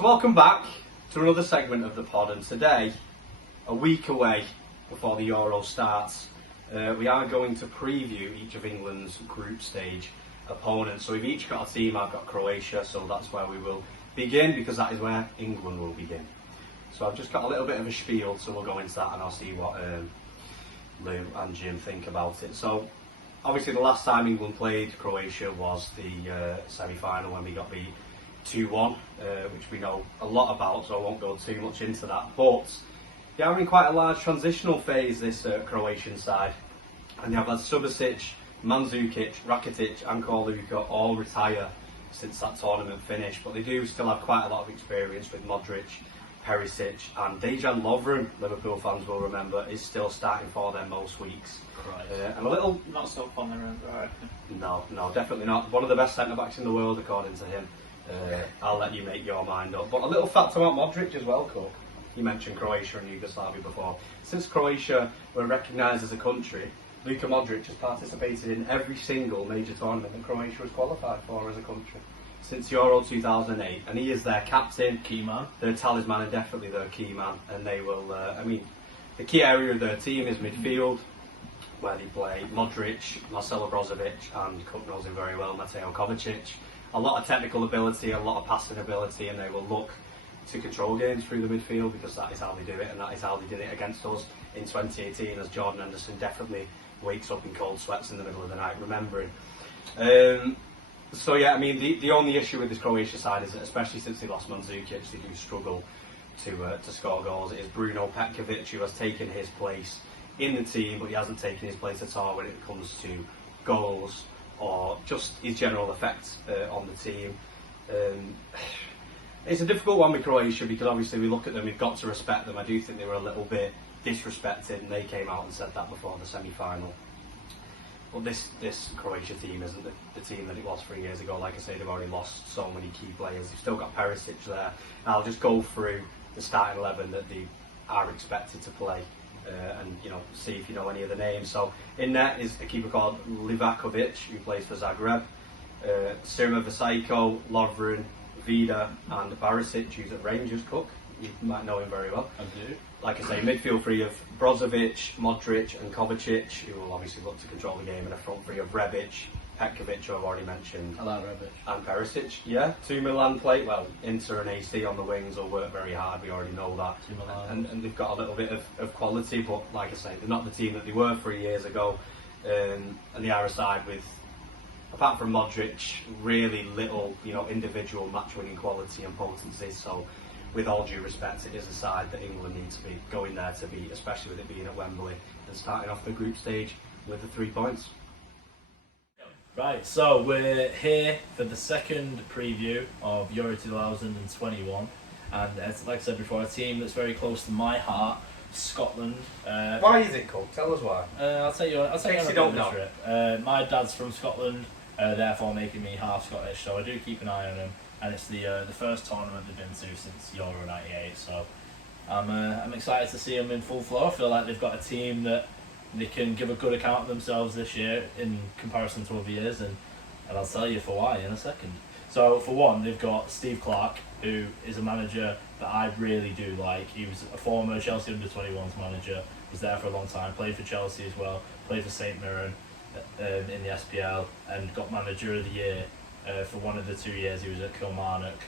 So welcome back to another segment of the pod, and today, a week away before the Euro starts, we are going to preview each of England's group stage opponents. So we've each got a team. I've got Croatia, so that's where we will begin, because that is where England will begin. So I've just got a little bit of a spiel, so we'll go into that and I'll see what Lou and Jim think about it. So obviously the last time England played Croatia was the semi-final when we got beat 2-1, which we know a lot about, so I won't go too much into that. But they are in quite a large transitional phase, this Croatian side, and they have had Subasic, Mandzukic, Rakitic and Korluka all retire since that tournament finished, but they do still have quite a lot of experience with Modric, Perisic and Dejan Lovren, Liverpool fans will remember, is still starting for them most weeks. And a little... Not so fun around, right? No, definitely not. One of the best centre-backs in the world, according to him. I'll let you make your mind up. But a little fact about Modric as well, Cook. You mentioned Croatia and Yugoslavia before. Since Croatia were recognised as a country, Luka Modric has participated in every single major tournament that Croatia has qualified for as a country since Euro 2008, and he is their captain, key man, their talisman, and definitely their key man. And they will, the key area of their team is midfield, where they play Modric, Marcelo Brozovic, and Cook knows him very well, Mateo Kovacic. A lot of technical ability, a lot of passing ability, and they will look to control games through the midfield, because that is how they do it, and that is how they did it against us in 2018, as Jordan Henderson definitely wakes up in cold sweats in the middle of the night remembering. So yeah, the only issue with this Croatia side is that, especially since they lost Mandzukic, they do struggle to score goals. It is Bruno Petkovic who has taken his place in the team, but he hasn't taken his place at all when it comes to goals or just his general effect on the team. It's a difficult one with Croatia, because obviously we look at them, we've got to respect them. I do think they were a little bit disrespected, and they came out and said that before the semi-final. But this Croatia team isn't the team that it was 3 years ago. Like I say, they've already lost so many key players. They've still got Perisic there. And I'll just go through the starting 11 that they are expected to play, and see if you know any of the names. So in net is a keeper called Livakovic, who plays for Zagreb, Sirma Vesaiko, Lovren, Vida and Barisic, who's at Rangers. Cook, you might know him very well. I do. Like I say, midfield three of Brozovic, Modric and Kovacic, who will obviously look to control the game, and a front three of Rebic, Petkovic, who I've already mentioned. I like Rebic. And Perisic, yeah. 2 Milan play, well, Inter and AC on the wings will work very hard, we already know that. 2 Milan. And they've got a little bit of quality, but like I say, they're not the team that they were 3 years ago. And they are a side with, apart from Modric, really little, individual match-winning quality and potency. So, with all due respect, it is a side that England need to be going there to beat, especially with it being at Wembley and starting off the group stage with the 3 points. Right, so we're here for the second preview of Euro 2021, and as like I said before, a team that's very close to my heart, Scotland. Why is it, Cook? Tell us why. I'll tell you on a don't bit of a trip. My dad's from Scotland, therefore making me half Scottish, so I do keep an eye on him. And it's the first tournament they've been to since Euro '98, so I'm excited to see them in full flow. I feel like they've got a team that they can give a good account of themselves this year in comparison to other years, and I'll tell you for why in a second. So for one, they've got Steve Clarke, who is a manager that I really do like. He was a former Chelsea under-21s manager, was there for a long time, played for Chelsea as well, played for St Mirren in the SPL, and got manager of the year for one of the 2 years he was at Kilmarnock,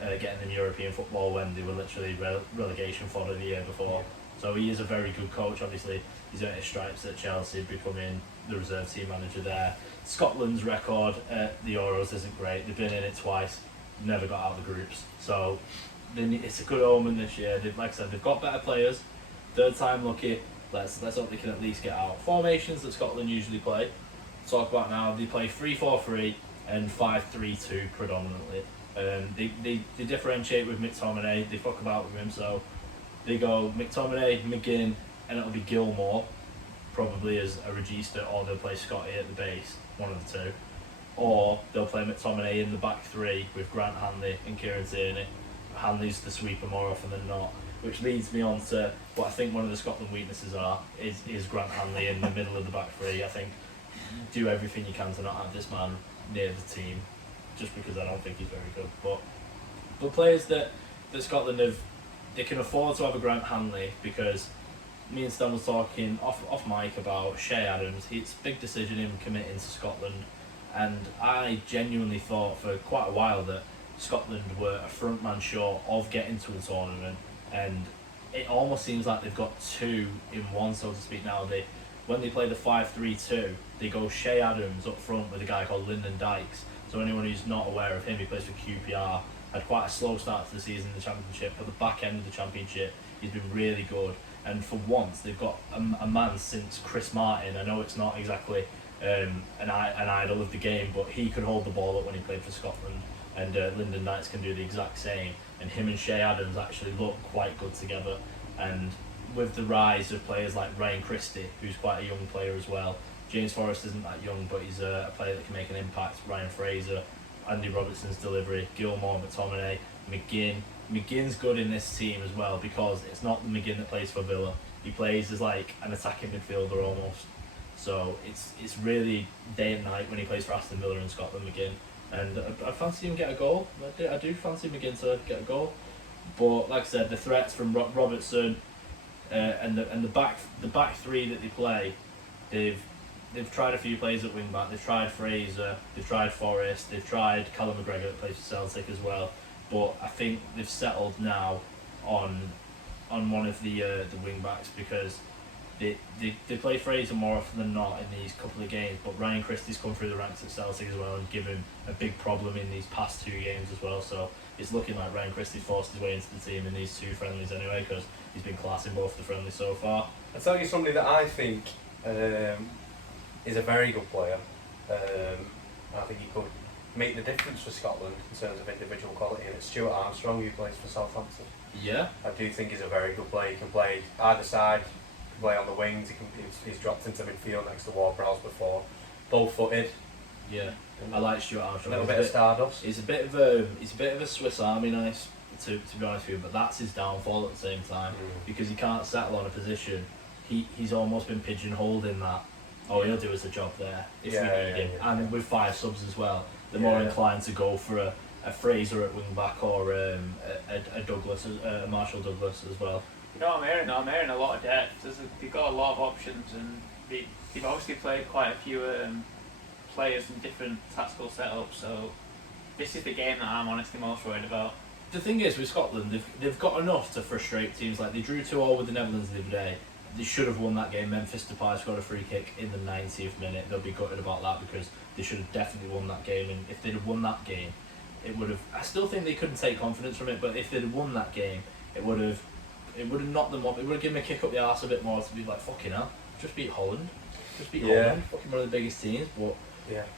getting them European football when they were literally relegation fodder the year before. So he is a very good coach. Obviously he's earned his stripes at Chelsea, becoming the reserve team manager there. Scotland's record at the Euros isn't great. They've been in it twice, never got out of the groups, so it's a good omen this year. Like I said, they've got better players, third time lucky. Let's hope they can at least get out. Formations that Scotland usually play, talk about now, they play 3-4-3 and 5-3-2 predominantly. They differentiate with McTominay, they fuck about with him, so they go McTominay, McGinn, and it'll be Gilmore, probably as a regista, or they'll play Scotty at the base, one of the two. Or they'll play McTominay in the back three with Grant Hanley and Kieran Tierney. Hanley's the sweeper more often than not, which leads me on to what I think one of the Scotland weaknesses is Grant Hanley in the middle of the back three. I think do everything you can to not have this man near the team, just because I don't think he's very good. But but players that Scotland they can afford to have a Grant Hanley, because me and Stan was talking off mic about Shea Adams. It's a big decision him committing to Scotland, and I genuinely thought for quite a while that Scotland were a front man short of getting to a tournament, and it almost seems like they've got two in one, so to speak. Now when they play the 5-3-2, they go Shea Adams up front with a guy called Lyndon Dykes. So anyone who's not aware of him, he plays for QPR. Had quite a slow start to the season in the Championship. At the back end of the Championship, he's been really good. And for once, they've got a man since Chris Martin. I know it's not exactly an idol of the game, but he could hold the ball up when he played for Scotland. And Lyndon Dykes can do the exact same. And him and Shea Adams actually look quite good together. And with the rise of players like Ryan Christie, who's quite a young player as well. James Forrest isn't that young, but he's a player that can make an impact. Ryan Fraser, Andy Robertson's delivery, Gilmore, McTominay, McGinn. McGinn's good in this team as well, because it's not the McGinn that plays for Villa. He plays as like an attacking midfielder almost. So it's really day and night when he plays for Aston Villa in Scotland, McGinn. And I fancy him get a goal. I do fancy McGinn to get a goal. But like I said, the threats from Robertson and the back three that they play, they've tried a few players at wing back. They've tried Fraser, they've tried Forrest, they've tried Callum McGregor that plays for Celtic as well. But I think they've settled now on one of the wing backs, because they play Fraser more often than not in these couple of games. But Ryan Christie's come through the ranks at Celtic as well and given a big problem in these past two games as well. So it's looking like Ryan Christie's forced his way into the team in these two friendlies anyway, because he's been class in both the friendlies so far. I'll tell you somebody that I think is a very good player. I think he could make the difference for Scotland in terms of individual quality, and it's Stuart Armstrong, who plays for Southampton. Yeah. I do think he's a very good player. He can play either side, can play on the wings, he's dropped into midfield next to Ward-Prowse before. Both-footed. Yeah, I like Stuart Armstrong. A little bit of stardust. He's a bit of a Swiss Army knife, to be honest with you, but that's his downfall at the same time, because he can't settle on a position. He's almost been pigeonholed in that. Oh, he'll do us a job there if we need him. And with 5 subs as well, they're more inclined to go for a Fraser at wing back, or a Douglas, a Marshall Douglas as well. You know what I'm hearing a lot of depth. They've got a lot of options, and they've obviously played quite a few players in different tactical setups. So this is the game that I'm honestly most worried about. The thing is with Scotland, they've got enough to frustrate teams. Like they drew 2-2 with the Netherlands the other day. They should have won that game. Memphis Depay scored a free kick in the 90th minute. They'll be gutted about that, because they should have definitely won that game. And if they'd have won that game, it would have. I still think they couldn't take confidence from it, but if they'd have won that game, it would have knocked them up. It would have given them a kick up the arse a bit more, to be like, fucking hell, just beat Holland, Holland, fucking one of the biggest teams. But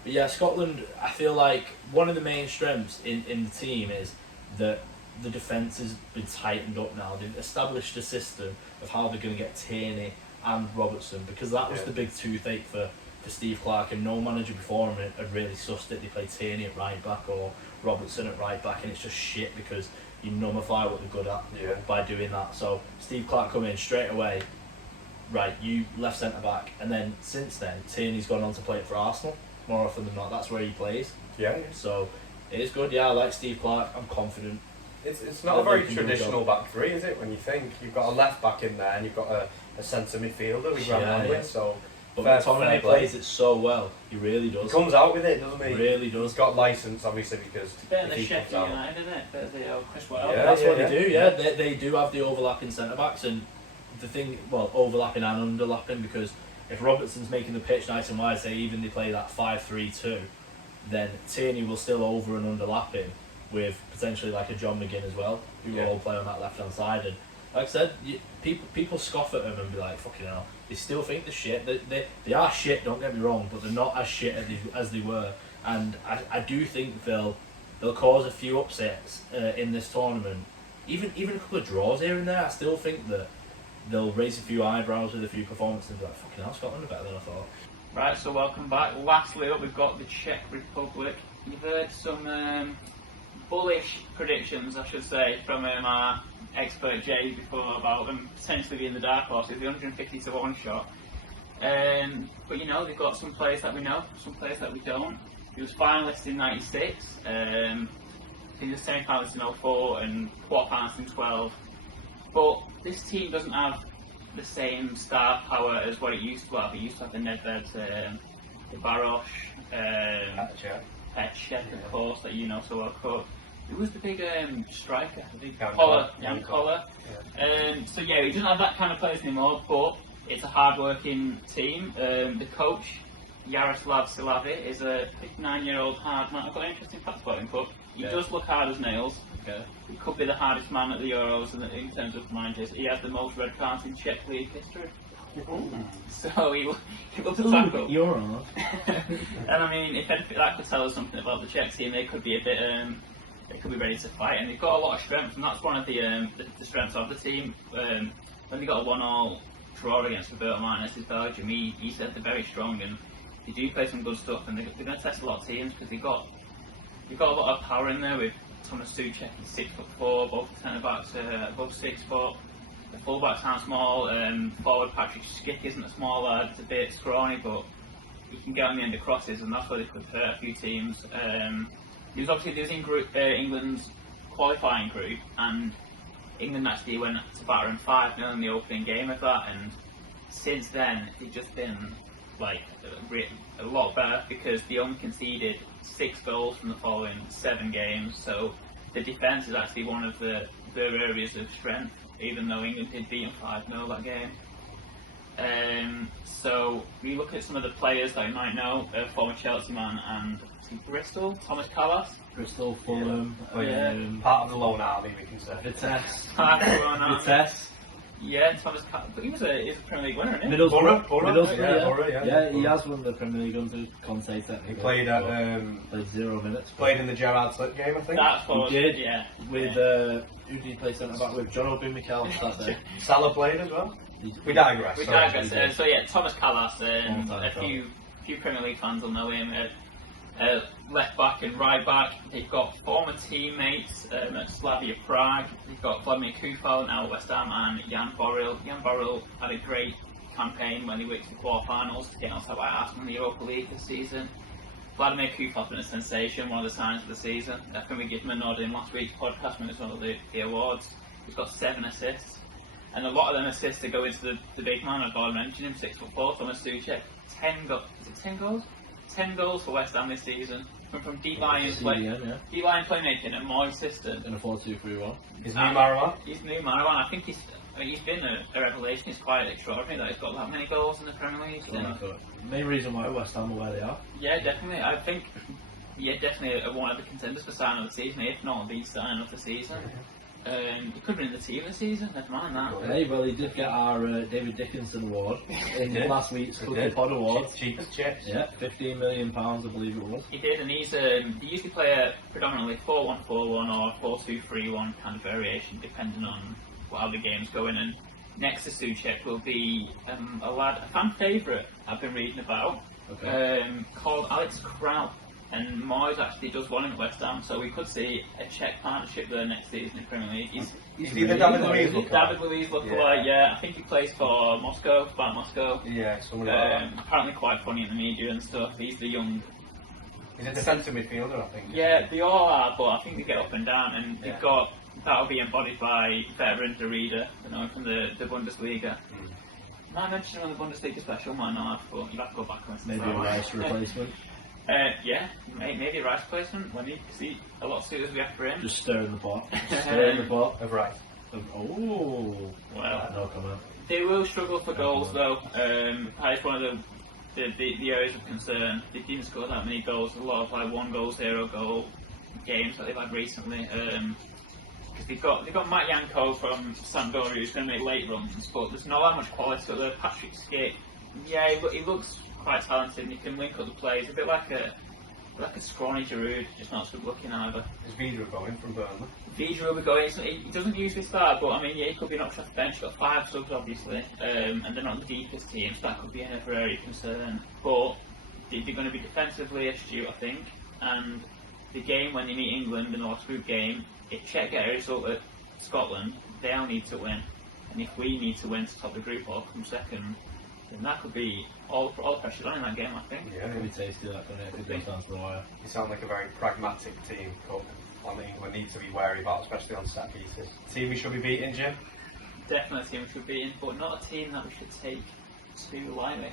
yeah, Scotland. I feel like one of the main strengths in the team is that the defence has been tightened up now. They've established a system of how they're going to get Tierney and Robertson, because that was the big toothache for Steve Clarke, and no manager before him had really sussed it. They play Tierney at right back or Robertson at right back, and it's just shit, because you nullify what they're good at by doing that. So Steve Clarke come in straight away, right, you left centre back, and then since then Tierney's gone on to play it for Arsenal more often than not. That's where he plays. So it is good. I like Steve Clarke. I'm confident. It's not a very traditional back three, is it? When you think you've got a left back in there and you've got a centre midfielder with Grant Hanley, so. But McTominay plays it so well. He really does. He comes out with it, doesn't he? Really does. He's got licence, obviously, because it's a bit of the Sheffield United, isn't it? Bit of the Chris Wilder. That's what they do. Yeah, they do have the overlapping centre backs, and the thing, overlapping and underlapping, because if Robertson's making the pitch nice and wide, say even they play that 5-3-2, then Tierney will still over and underlap him with potentially like a John McGinn as well, who will all play on that left hand side. And like I said, people scoff at them and be like, fucking hell, they still think they're shit. They are shit, don't get me wrong, but they're not as shit as they were. And I do think they'll cause a few upsets in this tournament. Even a couple of draws here and there, I still think that they'll raise a few eyebrows with a few performances and be like, fucking hell, Scotland are better than I thought. Right, so welcome back. Lastly up, we've got the Czech Republic. You've heard some bullish predictions, I should say, from our expert Jay before about them potentially being the dark horses, the 150 to 1 shot. But you know, they've got some players that we know, some players that we don't. He was finalist in '96. in the semi-finals in 04 and quarter-finals in 12. But this team doesn't have the same star power as what it used to have. It used to have the Nedved, the Baroš, Czech, of course, that you know so well, coach. Who was the big striker? Jan Koller. So yeah, he doesn't have that kind of players anymore, but it's a hard-working team. The coach, Jaroslav Silavi, is a 59-year-old hard man. I've got an interesting fact about him, but he does look hard as nails. Okay. He could be the hardest man at the Euros in terms of managers. He has the most red cards in Czech league history. So he loves to tackle. You're on. And I mean, if anything, that could tell us something about the Czech team. They could be a bit, they could be ready to fight, and they've got a lot of strength, and that's one of the strengths of the team. When they got a 1-1 draw against Roberto Martinez's Belgium, he said they're very strong, and they do play some good stuff, and they're going to test a lot of teams because they've got a lot of power in there with Thomas Souček, he's 6'4", both the centre backs are above 6 foot. The full backs aren't small. Forward Patrick Schick isn't a small lad, it's a bit scrawny, but he can get on the end of crosses, and that's where they could hurt a few teams. He was in England's qualifying group, and England actually went to batter him 5-0 in the opening game of that, and since then they've just been like a lot better because they only conceded 6 goals from the following 7 games. So the defence is actually one of their areas of strength, even though England did beat them 5-0 that game. So we look at some of the players that you might know, former Chelsea man and Bristol, Thomas Callas. Bristol, Fulham, part of the loan army, we can say. Vitesse. Vitesse. Yeah, Thomas Callas. But he was a Premier League winner, isn't he? Middlesbrough, yeah. He has won the Premier League under Conte technically. He played at played 0 minutes. Played in the Gerrard Slip game, I think. That's he did. Yeah. With who did he play centre back with? John Obi Mikel that day. Salah played as well. We digress. So yeah, Thomas Callas. A few Premier League fans will know him. Left back and right back. They've got former teammates at Slavia Prague. They've got Vladimir Kufal now at West Ham and Jan Boril. Jan Boril had a great campaign when he reached the quarterfinals to get outside by Arsenal in the Europa League this season. Vladimir Kufal's been a sensation, one of the signs of the season. I think we gave him a nod in last week's podcast when it was one of the awards. He's got 7 assists. And a lot of them assists to go into the big man. I've already mentioned him, 6'4", Thomas Souček. 10 goals. Is it 10 goals? 10 goals for West Ham this season. From deep line playmaking and my assistant. In a 4-2-3-1. He's new Marawan. He's new Marawan. I think he's been a revelation. It's quite extraordinary that he's got that many goals in the Premier League. Main reason why West Ham are where they are. Yeah, definitely. I think definitely one of the contenders for signing of the season, if not the signing of the season. He could have been in the team this season, never mind that. Hey, well, he did get our David Dickinson award in last week's Cookie Pod Awards. Cheapest Czech. Yeah, £15 million, I believe it was. He did, and he's he usually play a predominantly 4-1-4-1 or 4-2-3-1 kind of variation, depending on how the game's going. And next to Souček will be a fan favourite I've been reading about, called Alex Kraut. And Moyes actually does one in West Ham, so we could see a Czech partnership there next season in Premier League. He's the David Luiz lookalike. David Luiz lookalike, yeah. I think he plays for Moscow, Moscow. Yeah, somebody like that. Apparently quite funny in the media and stuff. He's the young... He's a defensive midfielder, I think. Yeah, they all are, but I think they get up and down, and they've got... That'll be embodied by veteran Derrida, from the Bundesliga. Might mention him on the Bundesliga special, might not, but you'll have to go back and listen to that. Maybe a Rice replacement. Maybe a Rice placement when you see a lot of suitors we have for him. Just stir in the pot. Stir in the pot. Of Rice. Well, no comment. They will struggle for goals though. That is one of the areas of concern. They didn't score that many goals. A lot of 1 goal, 0 goal games that they've had recently. Because they've got Matt Janko from Sampdoria who's going to make late runs, but there's not that much quality. So the Patrick Schick, he looks quite talented and he can link up the plays, a bit like a scrawny Giroud, just not so good looking either. Is Vidra going from Burnley? Vidra will be going, he doesn't usually start, but I mean, he could be an option off the bench. Got 5 subs obviously, and they're not the deepest team, so that could be another area of concern. But they're going to be defensively astute, I think, and the game when they meet England in the last group game, if Czech get a result at Scotland, they'll need to win, and if we need to win to top the group or come second, then that could be all the pressure on in that game, I think. Yeah, it could be tasty, that, couldn't it? If it goes down to the wire. You sound like a very pragmatic team, Cook. on England need to be wary about, especially on set pieces. Team we should be beating, Jim? Definitely a team we should be in, but not a team that we should take too lightly.